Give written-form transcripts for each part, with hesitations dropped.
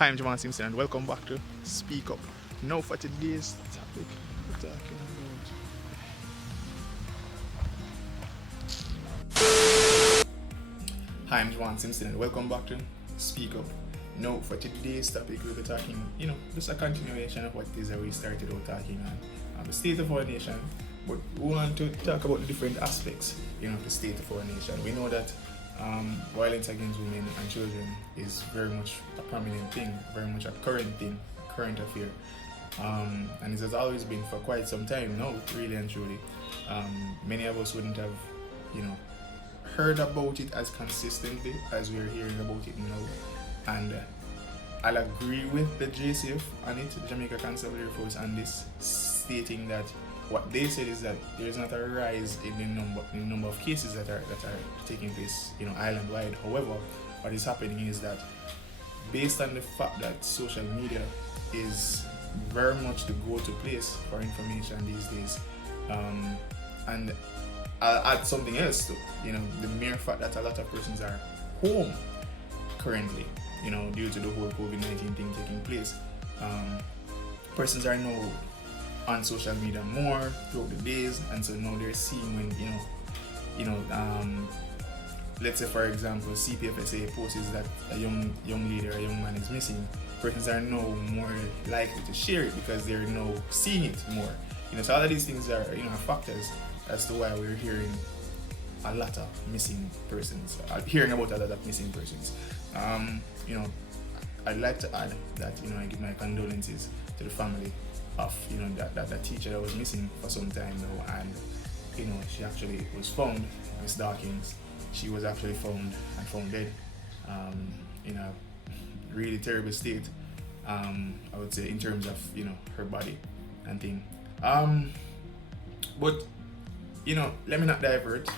Hi, I'm Javaune Simpson and welcome back to Speak Up. Now for today's topic, we're talking about... Hi, I'm Javaune Simpson and welcome back to Speak Up. Now for today's topic, we'll be talking, just a continuation of what it is that we started out talking on the state of our nation, but we want to talk about the different aspects, the state of our nation. We know that violence against women and children is very much a prominent thing, very much a current thing, current affair. And it has always been for quite some time now, really and truly. Many of us wouldn't have, heard about it as consistently as we're hearing about it now. And I'll agree with the JCF on it, the Jamaica Constabulary Force, on this, stating that what they said is that there is not a rise in the number of cases that are taking place, island-wide. However, what is happening is that based on the fact that social media is very much the go-to place for information these days, and I'll add something else too. The mere fact that a lot of persons are home currently, due to the whole COVID-19 thing taking place, persons are now on social media more throughout the days, and so now they're seeing when let's say for example CPFSA posts that a young lady or a young man is missing. Persons are now more likely to share it because they're now seeing it more. So all of these things are factors as to why we're hearing a lot of missing persons, hearing about a lot of missing persons. I'd like to add that I give my condolences to the family of that teacher that was missing for some time now, and she actually was found, Miss Dawkins. She was actually found dead, in a really terrible state, I would say, in terms of her body and thing. But let me not divert.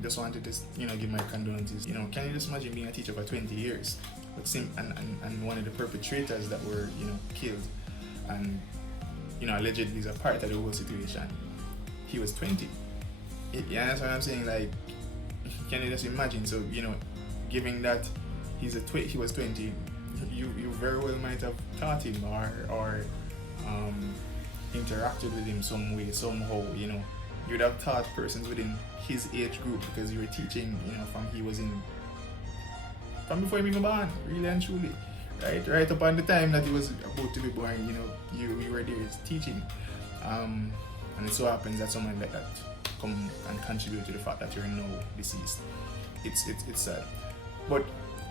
Just wanted to give my condolences. Can you just imagine being a teacher for 20 years, but and one of the perpetrators that were killed, and allegedly is a part of the whole situation. He was 20. Yeah, that's what I'm saying. Like, can you just imagine? So given that he was 20, you very well might have taught him or interacted with him some way, somehow. You would have taught persons within his age group, because you were teaching from before he was born, really and truly. Right up on the time that he was about to be born, you were there teaching. And it so happens that someone like that come and contribute to the fact that you're now deceased. It's sad. But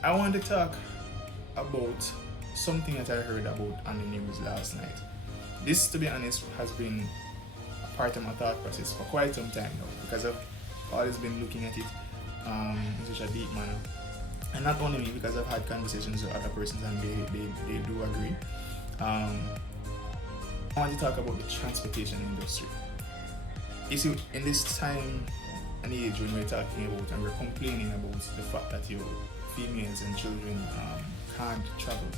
I want to talk about something that I heard about on the news last night. This, to be honest, has been a part of my thought process for quite some time now, because I've always been looking at it in such a deep manner. And not only me, because I've had conversations with other persons and they do agree. I want to talk about the transportation industry. You see, in this time and age when we're talking about and we're complaining about the fact that females and children can't travel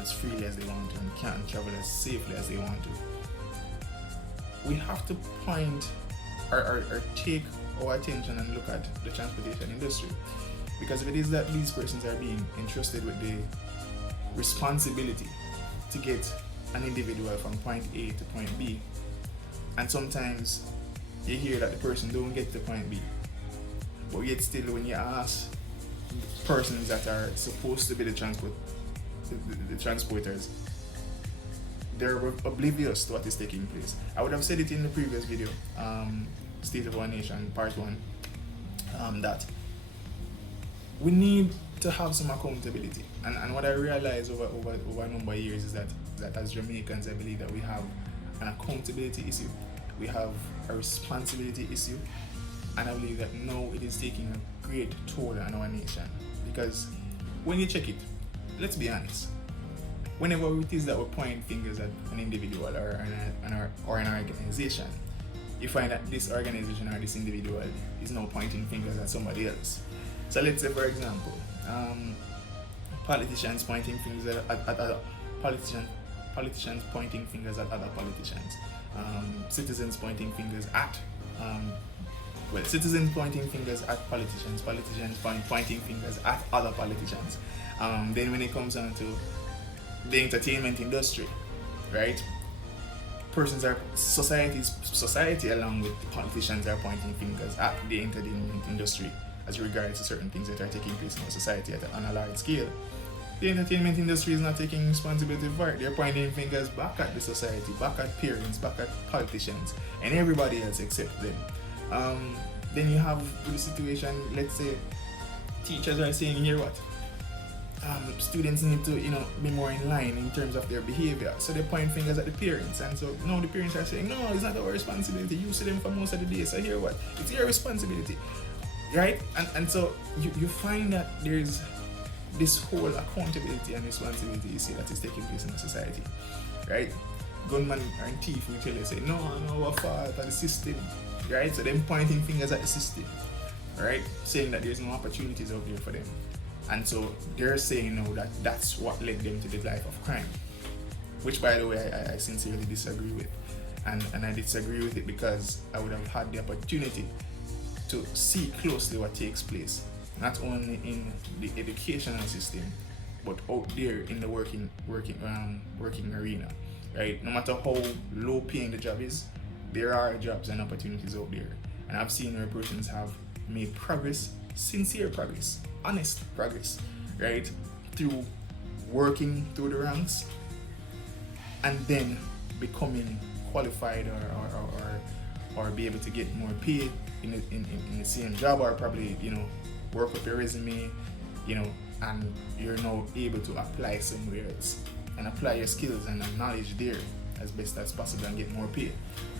as freely as they want to, and can't travel as safely as they want to, we have to point or take our attention and look at the transportation industry. Because if it is that these persons are being entrusted with the responsibility to get an individual from point A to point B, and sometimes you hear that the person don't get to point B, but yet still when you ask persons that are supposed to be the transporters, they're oblivious to what is taking place. I would have said it in the previous video, State of Our Nation, part 1, that we need to have some accountability. And what I realized over a number of years is that as Jamaicans, I believe that we have an accountability issue, we have a responsibility issue, and I believe that now it is taking a great toll on our nation. Because when you check it, let's be honest, whenever it is that we're pointing fingers at an individual or an organization, you find that this organization or this individual is now pointing fingers at somebody else. So let's say, for example, politicians pointing fingers at other politicians pointing fingers at other politicians, citizens pointing fingers at citizens pointing fingers at politicians pointing fingers at other politicians. Then when it comes down to the entertainment industry, right? Society along with the politicians are pointing fingers at the entertainment industry as regards to certain things that are taking place in our society on a large scale. The entertainment industry is not taking responsibility for it. They're pointing fingers back at the society, back at parents, back at politicians, and everybody else except them. Then you have the situation, let's say, teachers are saying, here what? Students need to, be more in line in terms of their behavior. So they point fingers at the parents, and so now the parents are saying, no, it's not our responsibility. You see them for most of the day. So here what? It's your responsibility, right? And so you find that there's this whole accountability and responsibility you see that is taking place in the society, right? Gunman and thief will tell you, say, no, our fault of the system, right? So them pointing fingers at the system, right? Saying that there's no opportunities out there for them. And so they're saying now that that's what led them to the life of crime, which, by the way, I sincerely disagree with. And I disagree with it because I would have had the opportunity to see closely what takes place, not only in the educational system, but out there in the working arena, right? No matter how low paying the job is, there are jobs and opportunities out there. And I've seen where persons have made progress, sincere progress, honest progress, right? Through working through the ranks and then becoming qualified or be able to get more pay in the same job, or probably, work up your resume, and you're now able to apply somewhere else and apply your skills and knowledge there as best as possible and get more pay.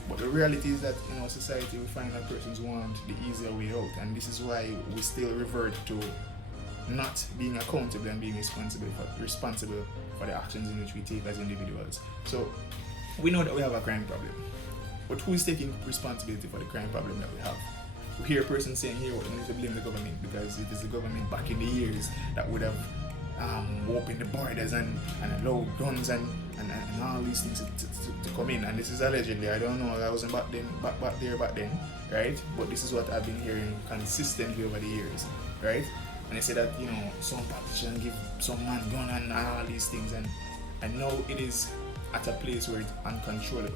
But the reality is that in our society we find that persons want the easier way out, and this is why we still revert to not being accountable and being responsible for the actions in which we take as individuals. So we know that we have a crime problem, but who is taking responsibility for the crime problem that we have? We hear a person saying, here, we need to blame the government because it is the government back in the years that would have opened the borders and allowed guns and all these things to come in. And this is allegedly, I don't know, I wasn't back there back then, right? But this is what I've been hearing consistently over the years, right? And they say that, some politician give some man gun and all these things, and now it is at a place where it's uncontrollable.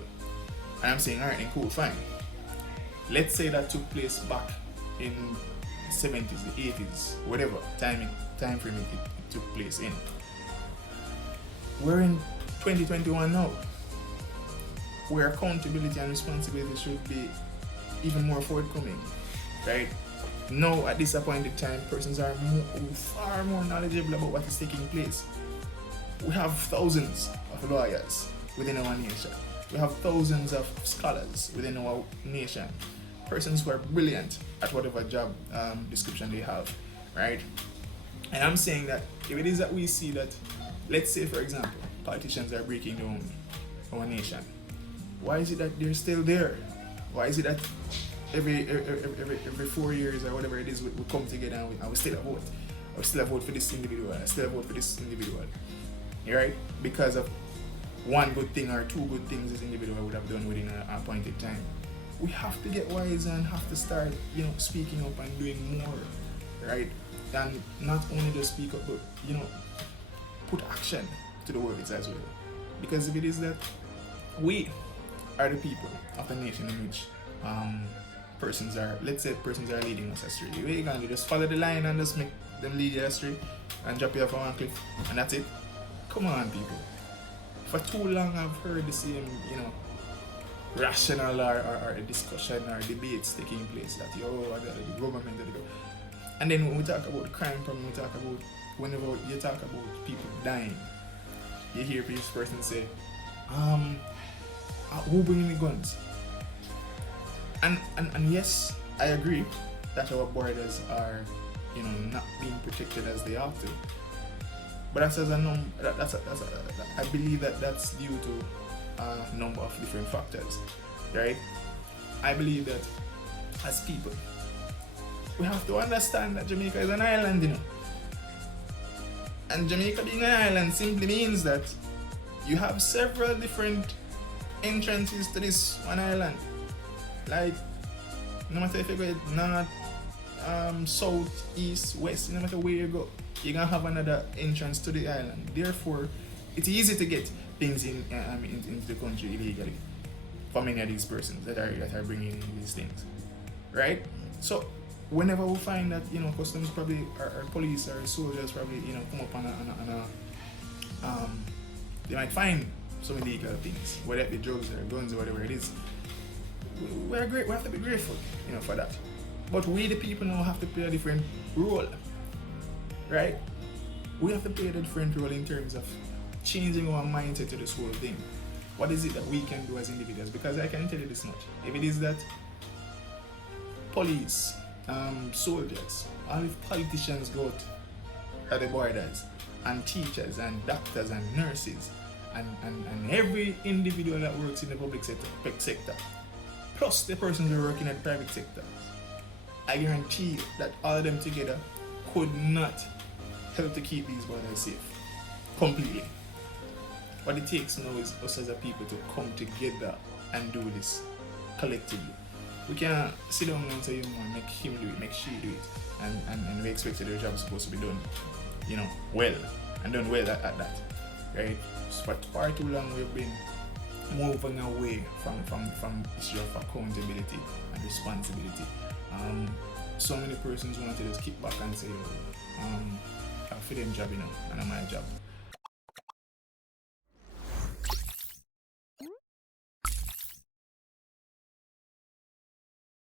And I'm saying, alright, then cool, fine. Let's say that took place back in the 70s, the 80s, whatever time frame it took place in. We're in 2021 now, where accountability and responsibility should be even more forthcoming, right? Now, at this appointed time, persons are far more knowledgeable about what is taking place. We have thousands of lawyers within our nation. We have thousands of scholars within our nation. Persons who are brilliant at whatever job description they have, right? And I'm saying that if it is that we see that, let's say for example, politicians are breaking down our nation, why is it that they're still there? Why is it that every 4 years or whatever it is we come together and we still vote? I still vote for this individual, I still vote for this individual, right? Because of one good thing or two good things this individual would have done within an appointed time. We have to get wise and have to start, speaking up and doing more, right? And not only just speak up, but, put action to the words as well. Because if it is that we are the people of the nation in which persons are leading us astray, we're going to just follow the line and just make them lead you astray and drop you off on one cliff, and that's it. Come on, people. For too long I've heard the same, rational or discussion or debates taking place that the government, and then when we talk about the crime problem, whenever you talk about people dying, you hear this person say, who bringing the guns? And yes, I agree that our borders are, not being protected as they ought to. But I believe that that's due to a number of different factors, right? I believe that as people, we have to understand that Jamaica is an island, And Jamaica being an island simply means that you have several different entrances to this one island. Like, no matter if you go north, south, east, west, no matter where you go, you're gonna have another entrance to the island. Therefore, it's easy to get things into the country illegally for many of these persons that are bringing in these things, right? So whenever we find that, you know, customs probably, or police or soldiers probably, you know, come up on a they might find some illegal things, whether it be drugs or guns or whatever it is. We have to be grateful, you know, for that. But we, the people, now have to play a different role, right? We have to play a different role in terms of changing our mindset to this whole thing. What is it that we can do as individuals? Because I can tell you this much: if it is that police, soldiers, all the politicians go out at the borders, and teachers and doctors and nurses and every individual that works in the public sector, plus the persons who are working in the private sector, I guarantee you that all of them together could not help to keep these borders safe completely. What it takes now is us as a people to come together and do this collectively. We can't sit down and say, make him do it, make she do it, and we expect that their job is supposed to be done, you know, well, and done well at that, right? So for far too long we've been moving away from the issue of accountability and responsibility. So many persons want to just kick back and say, I feel them job, you know, and I'm my job.